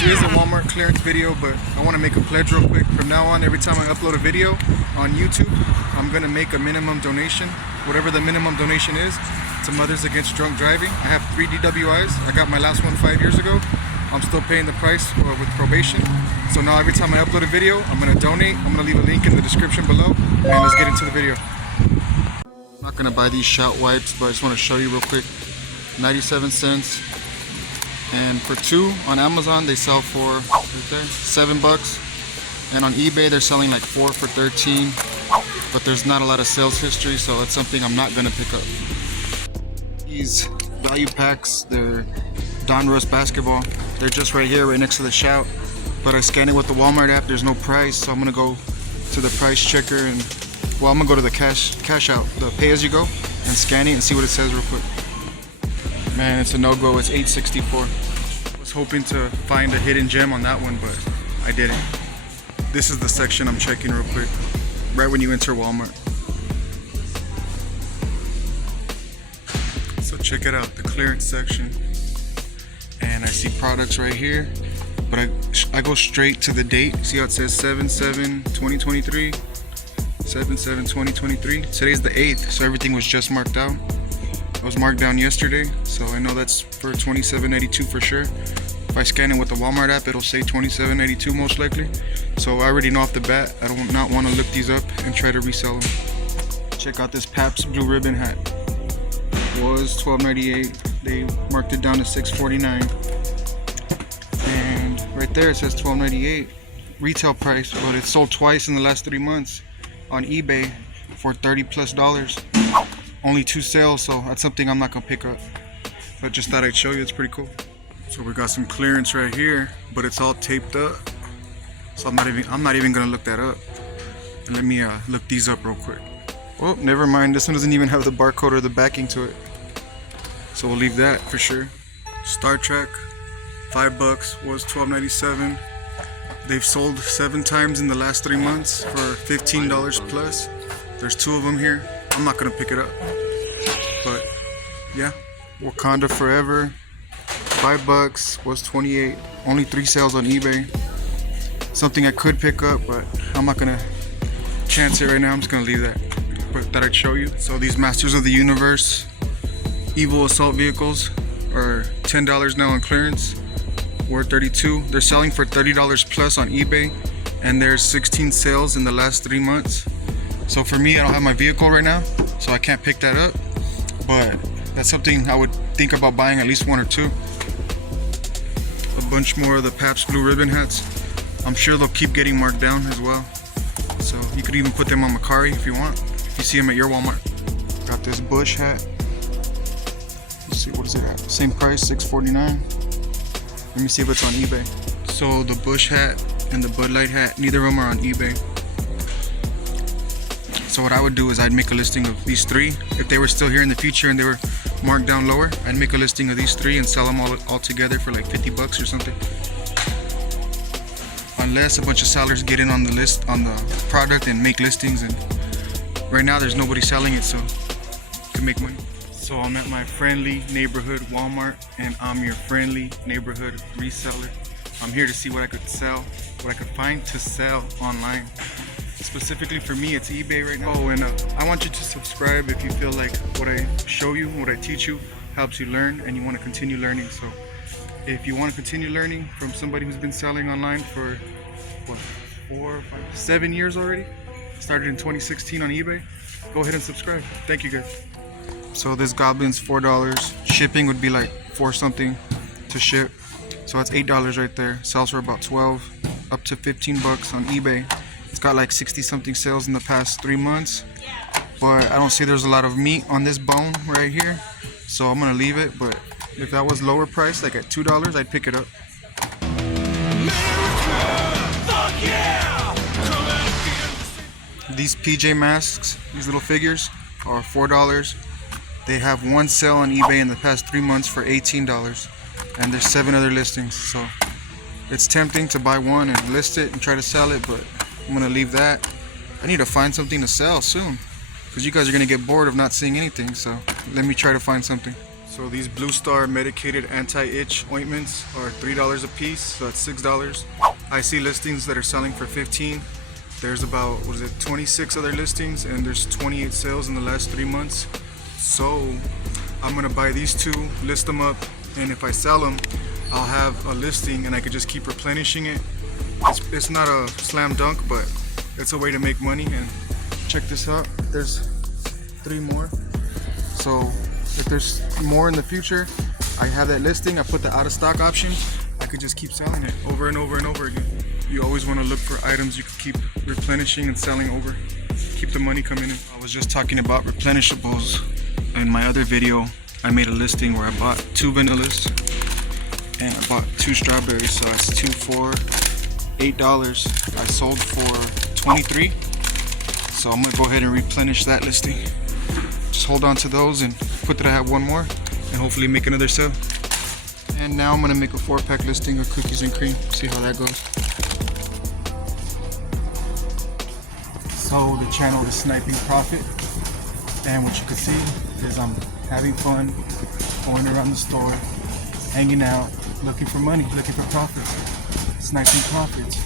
This is a Walmart clearance video, but I want to make a pledge real quick. From now on, every time I upload a video on YouTube, I'm going to make a minimum donation. Whatever the minimum donation is, to Mothers Against Drunk Driving. I have 3 DWIs. I got my last one 5 years ago. I'm still paying the price with probation. So now every time I upload a video, I'm going to donate. I'm going to leave a link in the description below. And let's get into the video. I'm not going to buy these shout wipes, but I just want to show you real quick. 97 cents. And for 2 on Amazon, they sell for right there, $7. And on eBay, they're selling like 4 for 13. But there's not a lot of sales history, so it's something I'm not going to pick up. These value packs, they're Donruss basketball. They're just right here, right next to the shout. But I scanned it with the Walmart app. There's no price, so I'm gonna go to the price checker and, well, I'm gonna go to the cash out, the pay as you go, and scan it and see what it says real quick. Man, it's a no-go. It's $8.64. I was hoping to find a hidden gem on that one, but I didn't. This is the section I'm checking real quick, right when you enter Walmart. So check it out, the clearance section. And I see products right here, but I go straight to the date. See how it says 7/7/2023, 7/7/2023. Today's the 8th, so everything was just marked out. It was marked down yesterday, so I know that's for $27.82 for sure. If I scan it with the Walmart app, it'll say $27.82 most likely. So I already know off the bat, I do not want to look these up and try to resell them. Check out this Pabst Blue Ribbon hat. It was $12.98. They marked it down to $6.49. And right there it says $12.98 retail price, but it's sold twice in the last 3 months on eBay for $30+. Only 2 sales, so that's something I'm not gonna pick up. But just thought I'd show you, it's pretty cool. So we got some clearance right here, but it's all taped up. So I'm not even gonna look that up. And let me look these up real quick. Oh, never mind. This one doesn't even have the barcode or the backing to it. So we'll leave that for sure. Star Trek, $5 was $12.97. They've sold 7 times in the last 3 months for $15 plus. There's 2 of them here. I'm not gonna pick it up. But yeah, Wakanda Forever, $5 was $28. Only 3 sales on eBay. Something I could pick up, but I'm not gonna chance it right now. I'm just gonna leave that. But thought I'd show you. So these Masters of the Universe Evil assault vehicles are $10 now on clearance, or $32. They're selling for $30 plus on eBay, and there's 16 sales in the last 3 months. So for me, I don't have my vehicle right now, so I can't pick that up. But that's something I would think about buying, at least 1 or 2. A bunch more of the Pabst Blue Ribbon hats. I'm sure they'll keep getting marked down as well. So you could even put them on Macari if you want, if you see them at your Walmart. Got this Bush hat. Let's see, what is it at? Same price, $6.49. Let me see if it's on eBay. So the Bush hat and the Bud Light hat, neither of them are on eBay. So what I would do is I'd make a listing of these 3. If they were still here in the future and they were marked down lower, I'd make a listing of these 3 and sell them all together for like $50 or something. Unless a bunch of sellers get in on the list, on the product, and make listings, and right now there's nobody selling it, so you can make money. So I'm at my friendly neighborhood Walmart, and I'm your friendly neighborhood reseller. I'm here to see what I could sell, what I could find to sell online. Specifically for me, it's eBay right now. Oh, and I want you to subscribe if you feel like what I show you, what I teach you, helps you learn, and you want to continue learning. So if you want to continue learning from somebody who's been selling online for, what, 4, 5, 7 years already, started in 2016 on eBay, go ahead and subscribe. Thank you guys. So this Goblin's $4. Shipping would be like 4 something to ship. So that's $8 right there. Sells for about 12, up to $15 on eBay. It's got like 60 something sales in the past 3 months. But I don't see there's a lot of meat on this bone right here. So I'm gonna leave it, but if that was lower price, like at $2, I'd pick it up. These PJ Masks, these little figures, are $4. They have 1 sale on eBay in the past 3 months for $18, and there's 7 other listings. So it's tempting to buy one and list it and try to sell it, but I'm gonna leave that. I need to find something to sell soon, because you guys are gonna get bored of not seeing anything. So let me try to find something. So these Blue Star medicated anti-itch ointments are $3 a piece, so that's $6. I see listings that are selling for $15. There's about, 26 other listings, and there's 28 sales in the last 3 months. So I'm gonna buy these two, list them up, and if I sell them, I'll have a listing and I could just keep replenishing it. It's not a slam dunk, but it's a way to make money. And check this out, there's 3 more. So if there's more in the future, I have that listing, I put the out of stock option, I could just keep selling it over and over and over again. You always want to look for items you can keep replenishing and selling over, keep the money coming in. I was just talking about replenishables. In my other video, I made a listing where I bought 2 vanillas and I bought 2 strawberries, so that's 2 for $8. I sold for 23, so I'm gonna go ahead and replenish that listing. Just hold on to those and put that I have 1 more and hopefully make another sale. And now I'm gonna make a 4-pack listing of cookies and cream, see how that goes. So the channel is Sniping Profit, and what you can see is I'm having fun, going around the store, hanging out, looking for money, looking for profits, sniping profits.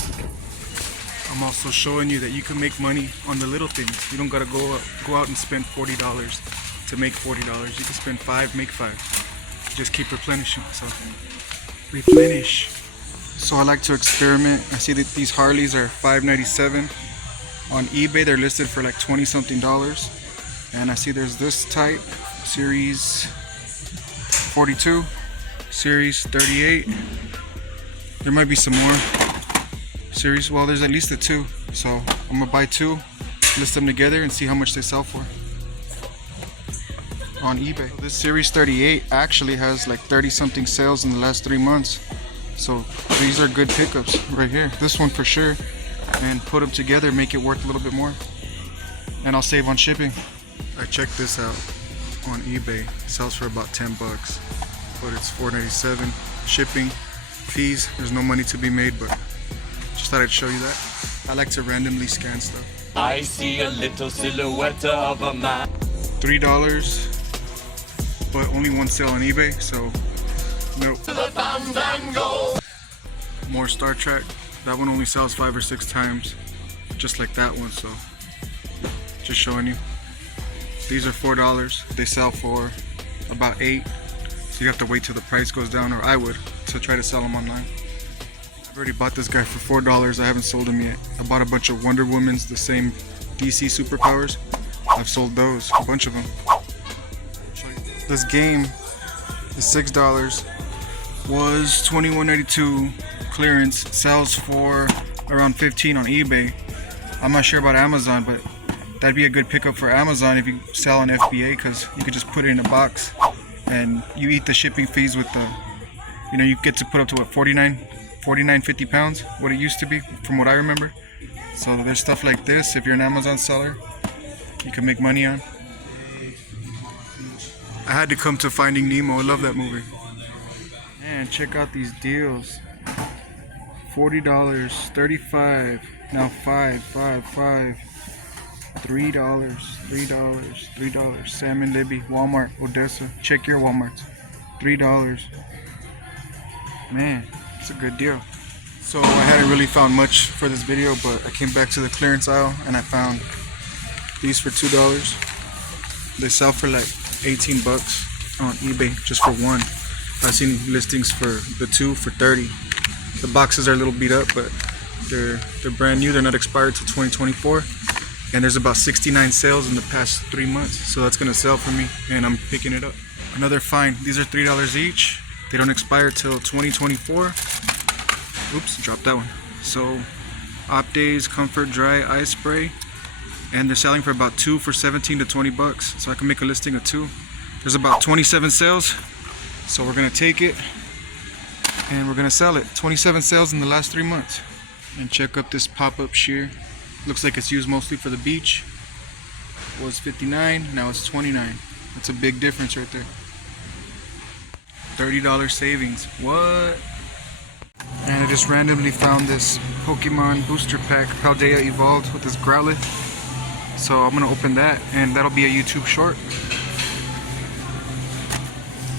I'm also showing you that you can make money on the little things. You don't gotta go out and spend $40 to make $40. You can spend 5, make 5. Just keep replenishing. So replenish. So I like to experiment. I see that these Harleys are $5.97. On eBay they're listed for like 20 something dollars. And I see there's this type, series 42, series 38. There might be some more series. Well, there's at least a 2. So I'm gonna buy 2, list them together and see how much they sell for on eBay. This series 38 actually has like 30 something sales in the last 3 months. So these are good pickups right here. This one for sure. And put them together, make it worth a little bit more. And I'll save on shipping. I checked this out on eBay. It sells for about 10 bucks, but it's $4.97. Shipping, fees, there's no money to be made, but just thought I'd show you that. I like to randomly scan stuff. I see a little silhouette of a man. $3, but only 1 sale on eBay, so nope. More Star Trek. That one only sells 5 or 6 times, just like that one, so just showing you. These are $4. They sell for about 8, so you have to wait till the price goes down, or I would, to try to sell them online. I've already bought this guy for $4. I haven't sold him yet. I bought a bunch of Wonder Womans, the same DC superpowers. I've sold those, a bunch of them. This game is $6, was $21.92 clearance, sells for around 15 on eBay. I'm not sure about Amazon, but that'd be a good pickup for Amazon if you sell on FBA, because you could just put it in a box and you eat the shipping fees with the, you get to put up to what, 50 pounds, what it used to be from what I remember. So there's stuff like this, if you're an Amazon seller, you can make money on. I had to come to Finding Nemo. I love that movie. Man, check out these deals. $40, $35, now $5, $3, Salmon Libby, Walmart, Odessa. Check your Walmarts. $3. Man, it's a good deal. So I hadn't really found much for this video, but I came back to the clearance aisle and I found these for $2. They sell for like 18 bucks on eBay just for 1. I've seen listings for the 2 for 30. The boxes are a little beat up, but they're brand new. They're not expired till 2024. And there's about 69 sales in the past 3 months. So that's gonna sell for me, and I'm picking it up. Another find. These are $3 each. They don't expire till 2024. Oops, dropped that one. So Opdays Comfort Dry Eye Spray, and they're selling for about 2 for 17 to 20 bucks. So I can make a listing of 2. There's about 27 sales. So we're gonna take it and we're gonna sell it. 27 sales in the last 3 months. And check up this pop-up shear. Looks like it's used mostly for the beach. It was 59, now it's 29. That's a big difference right there. $30 savings. What? And I just randomly found this Pokemon booster pack, Paldea Evolved, with this Growlithe. So I'm gonna open that, and that'll be a YouTube short.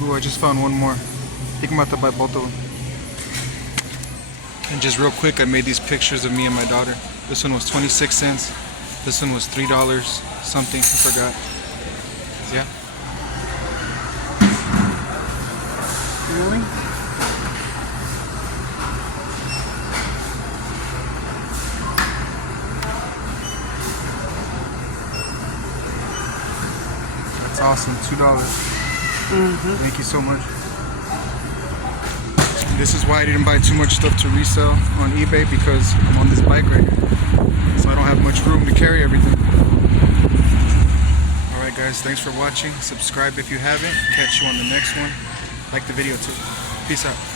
Ooh, I just found one more. I think I'm about to buy both of them. And just real quick, I made these pictures of me and my daughter. This one was 26 cents. This one was $3 something, I forgot. Yeah. Really? That's awesome, $2. Thank you so much. This is why I didn't buy too much stuff to resell on eBay, because I'm on this bike right here. So I don't have much room to carry everything. Alright guys, thanks for watching. Subscribe if you haven't. Catch you on the next one. Like the video too. Peace out.